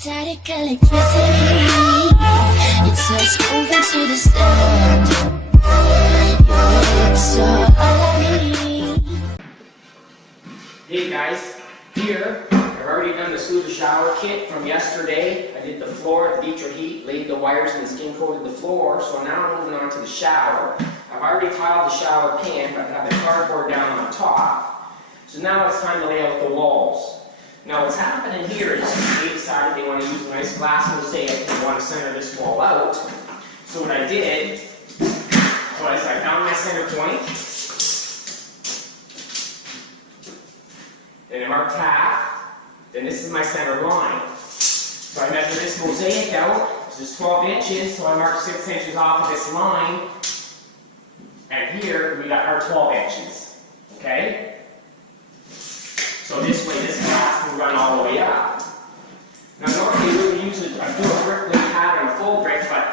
Static electricity, it's us moving to the sound. Your lips are all me. Hey guys, here I've already done the smooth shower kit from yesterday. I did the floor at the Detroit Heat, laid the wires and skin coated the floor, so now I'm moving on to the shower. I've already tiled the shower pan, but I have the cardboard down on top. So now it's time to lay out the walls. Now what's happening here is they decided they want to use a nice glass mosaic and they want to center this wall out. So what I did was I found my center point, then I marked half, then this is my center line. So I measured this mosaic out, this is 12 inches, so I marked 6 inches off of this line, and here we got our 12 inches, okay? So this way, this glass can run all the way up. Now normally we would use a brick pattern, a full brick, but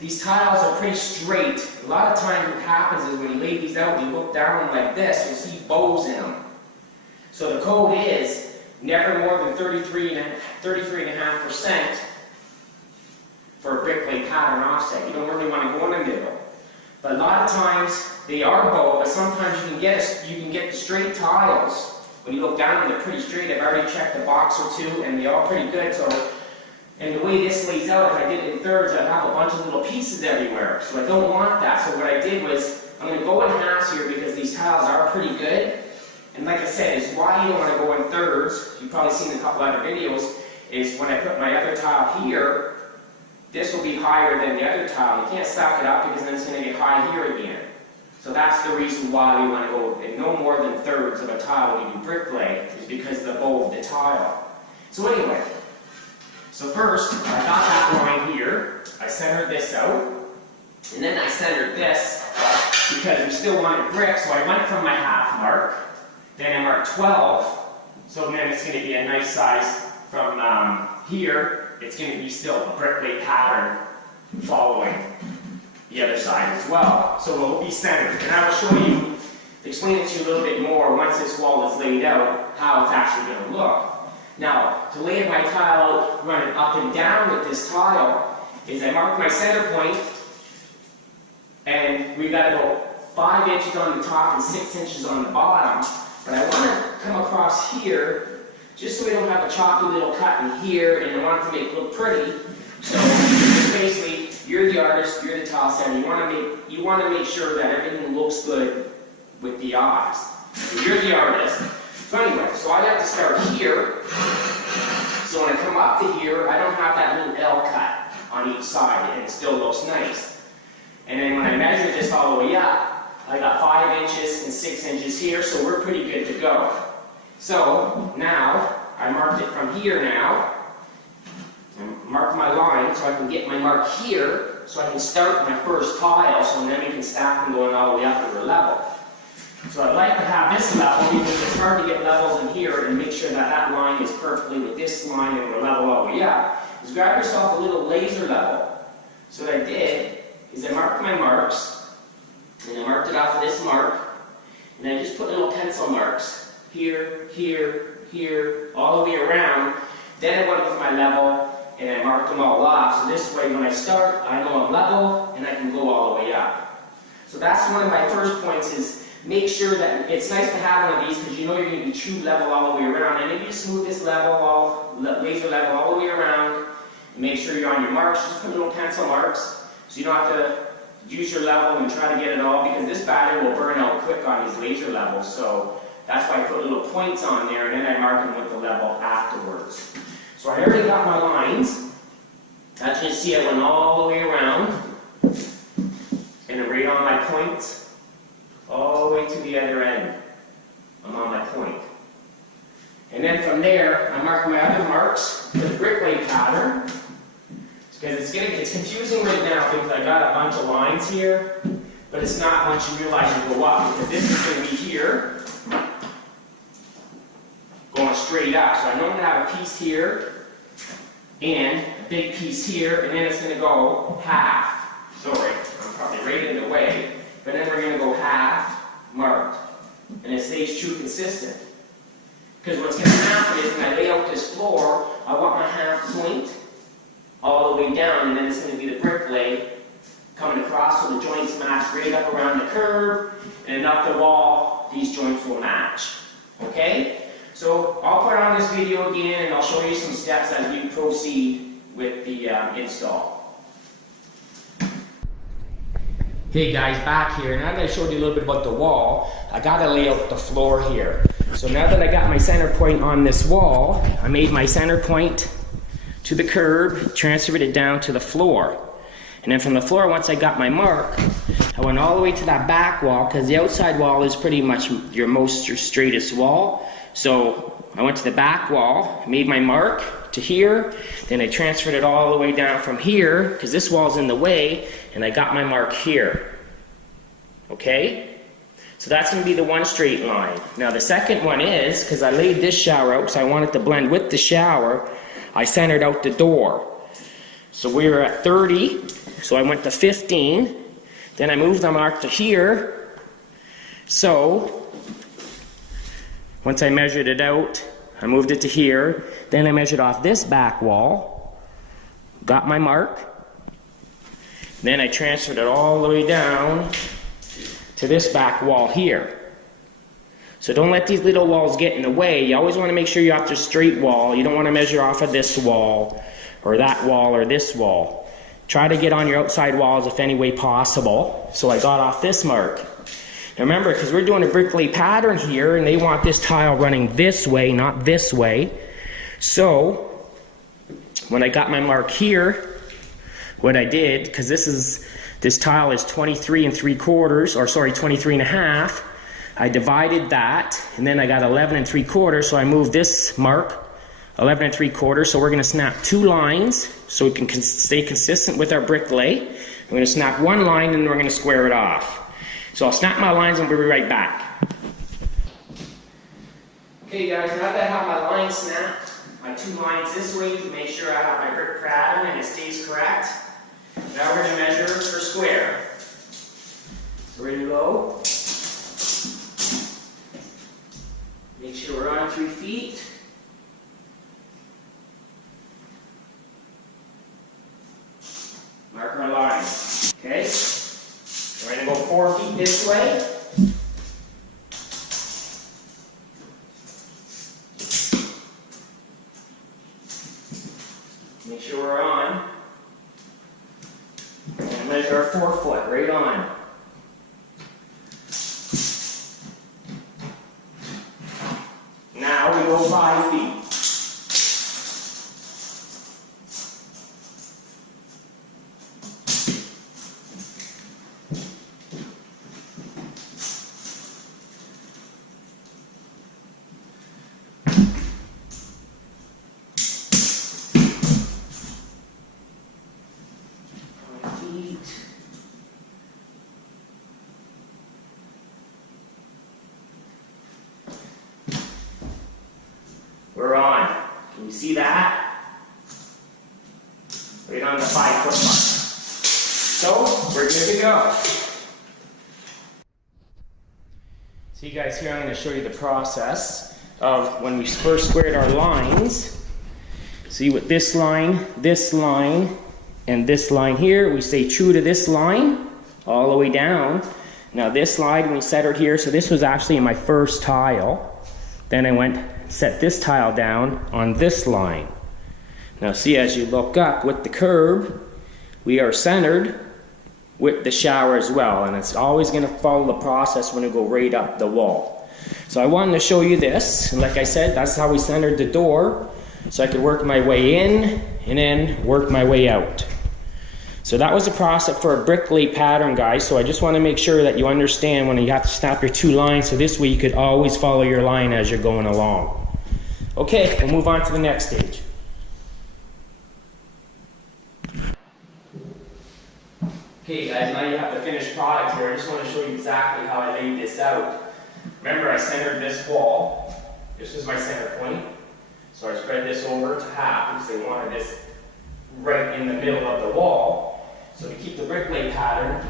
these tiles are pretty straight. A lot of times what happens is when you lay these out, you look down like this, you'll see bows in them. So the code is never more than 33.5% for a brick lay pattern offset. You don't really want to go in the middle. But a lot of times they are bowed, but sometimes you can get the straight tiles. When you look down, they're pretty straight. I've already checked a box or two, and they're all pretty good. So, and the way this lays out, if I did it in thirds, I'd have a bunch of little pieces everywhere. So I don't want that. So what I did was, I'm going to go in halves here because these tiles are pretty good. And like I said, is why you don't want to go in thirds. You've probably seen a couple other videos. Is when I put my other tile here, this will be higher than the other tile. You can't stack it up because then it's going to get high here again. So that's the reason why we want to go in no more than thirds of a tile when you do brick lay, is because of the bow of the tile. So anyway, so first I got that line here, I centered this out, and then I centered this because we still wanted brick, so I went from my half mark, then I marked 12, so then it's going to be a nice size from here, it's going to be still a brick lay pattern following the other side as well. So it will be centered. And I will show you, explain it to you a little bit more once this wall is laid out, how it's actually going to look. Now, to lay my tile out, running up and down with this tile, is I mark my center point, and we've got to go 5 inches on the top and 6 inches on the bottom. But I want to come across here, just so we don't have a choppy little cut in here, and I want it to make it look pretty. So basically, you're the artist, you're the tile setter. You want to make sure that everything looks good with the eyes. So you're the artist. So anyway, so I like to start here. So when I come up to here, I don't have that little L cut on each side, and it still looks nice. And then when I measure this all the way up, I got 5 inches and 6 inches here, so we're pretty good to go. So now I marked it from here now. Mark my line so I can get my mark here, so I can start my first tile, so then we can stack them going all the way up to the level. So I'd like to have this level because it's hard to get levels in here and make sure that that line is perfectly with this line and we're level all the way up. Is grab yourself a little laser level. So what I did is I marked my marks, and I marked it off of this mark, and I just put little pencil marks here, here, here, all the way around. Then I went with my level, and I marked them all off, so this way when I start, I know I'm level, and I can go all the way up. So that's one of my first points, is make sure that it's nice to have one of these, because you know you're going to be true level all the way around, and if you smooth this level, laser level all the way around, and make sure you're on your marks, just put little pencil marks, so you don't have to use your level and try to get it all, because this battery will burn out quick on these laser levels, so that's why I put little points on there, and then I mark them with the level afterwards. So I already got my lines. As you can see, I went all the way around, and I'm right on my point, all the way to the other end. I'm on my point. And then from there, I mark my other marks for the brick lay pattern, because it's confusing right now because I got a bunch of lines here, but it's not once you realize you go up, because this is going to be here, going straight up. So I know I'm going to have a piece here, and a big piece here, and then it's going to go half. Sorry, I'm probably right in the way. But then we're going to go half marked, and it stays true consistent. Because what's going to happen is when I lay out this floor, I want my half point all the way down, and then it's going to be the brick lay coming across so the joints match right up around the curb, and then up the wall, these joints will match. Okay? So I'll put on this video again, and I'll show you some steps as we proceed with the install. Hey guys, back here. Now that I showed you a little bit about the wall, I got to lay out the floor here. So now that I got my center point on this wall, I made my center point to the curb, transferred it down to the floor. And then from the floor, once I got my mark, I went all the way to that back wall, because the outside wall is pretty much your straightest wall. So I went to the back wall, made my mark to here, then I transferred it all the way down from here, because this wall's in the way, and I got my mark here. Okay? So that's going to be the one straight line. Now the second one is, because I laid this shower out because I wanted to blend with the shower, I centered out the door. So we were at 30, so I went to 15, then I moved the mark to here. So once I measured it out, I moved it to here, then I measured off this back wall, got my mark, then I transferred it all the way down to this back wall here. So don't let these little walls get in the way. You always want to make sure you have the straight wall. You don't want to measure off of this wall or that wall or this wall. Try to get on your outside walls if any way possible. So I got off this mark. Now remember, because we're doing a brick lay pattern here, and they want this tile running this way, not this way. So when I got my mark here, what I did, because this tile is 23 3/4, or sorry, 23 1/2. I divided that, and then I got 11 3/4, so I moved this mark 11 3/4. So we're going to snap 2 lines so we can stay consistent with our brick lay. I'm going to snap 1 line, and we're going to square it off. So I'll snap my lines and we'll be right back. Okay guys, now that I have my line snapped, my 2 lines this way to make sure I have my brick pattern and it stays correct. Now we're going to measure for square. So we're going to go. Make sure we're on 3 feet. Mark our line. Okay? We're going to go 4 feet this way. Make sure we're on. And measure our 4 foot right on. Now we go 5 feet. We're on. Can you see that? Right on the 5 foot mark. So, we're good to go. See guys, here I'm going to show you the process of when we first squared our lines. See with this line, and this line here, we stay true to this line all the way down. Now this line we centered here, so this was actually my first tile. Then I set this tile down on this line. Now see, as you look up with the curb, we are centered with the shower as well, and it's always going to follow the process when we go right up the wall. So I wanted to show you this, and like I said, that's how we centered the door, so I could work my way in and then work my way out. So that was a process for a brick lay pattern, guys. So I just want to make sure that you understand when you have to snap your 2 lines, so this way you could always follow your line as you're going along. Okay, we'll move on to the next stage. Okay guys, now you have the finished product here. I just want to show you exactly how I laid this out. Remember, I centered this wall. This was my center point. So I spread this over to half because they wanted this right in the middle of the wall. So to keep the brick lay pattern,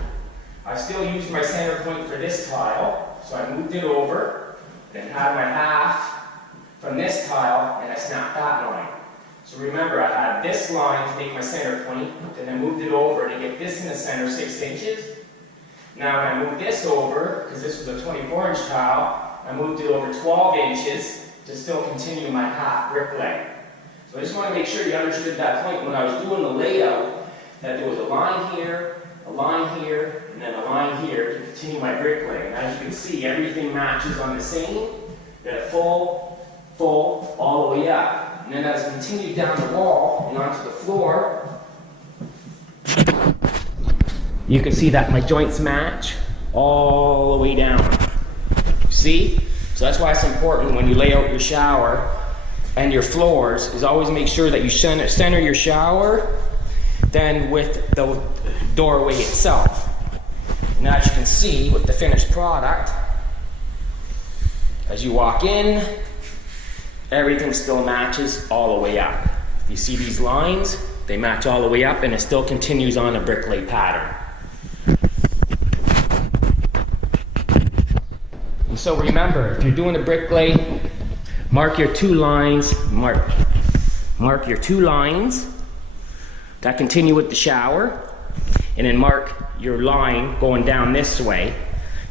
I still used my center point for this tile. So I moved it over, then had my half from this tile, and I snapped that line. So remember, I had this line to make my center point, then I moved it over to get this in the center 6 inches. Now when I moved this over, because this was a 24-inch tile, I moved it over 12 inches to still continue my half brick lay. So I just want to make sure you understood that point when I was doing the layout, that there was a line here, and then a line here to continue my brick lay. And as you can see, everything matches on the same, that full, all the way up. And then as I continue down the wall and onto the floor, you can see that my joints match all the way down. See? So that's why it's important when you lay out your shower and your floors, is always make sure that you center your shower then with the doorway itself. And as you can see with the finished product, as you walk in, everything still matches all the way up. You see these lines? They match all the way up and it still continues on a brick lay pattern. And so remember, if you're doing a brick lay, mark your 2 lines, mark your 2 lines that continue with the shower, and then mark your line going down this way.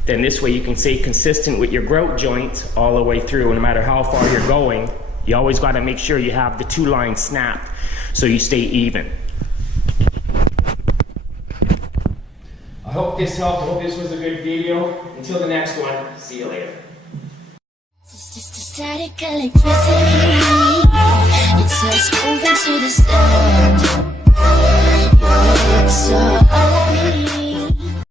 Then this way you can stay consistent with your grout joints all the way through. No matter how far you're going, you always got to make sure you have the 2 lines snapped so you stay even. I hope this helped. I hope this was a good video. Until the next one, see you later. It's just a static electricity. It's us moving to the sound. You're so all I need.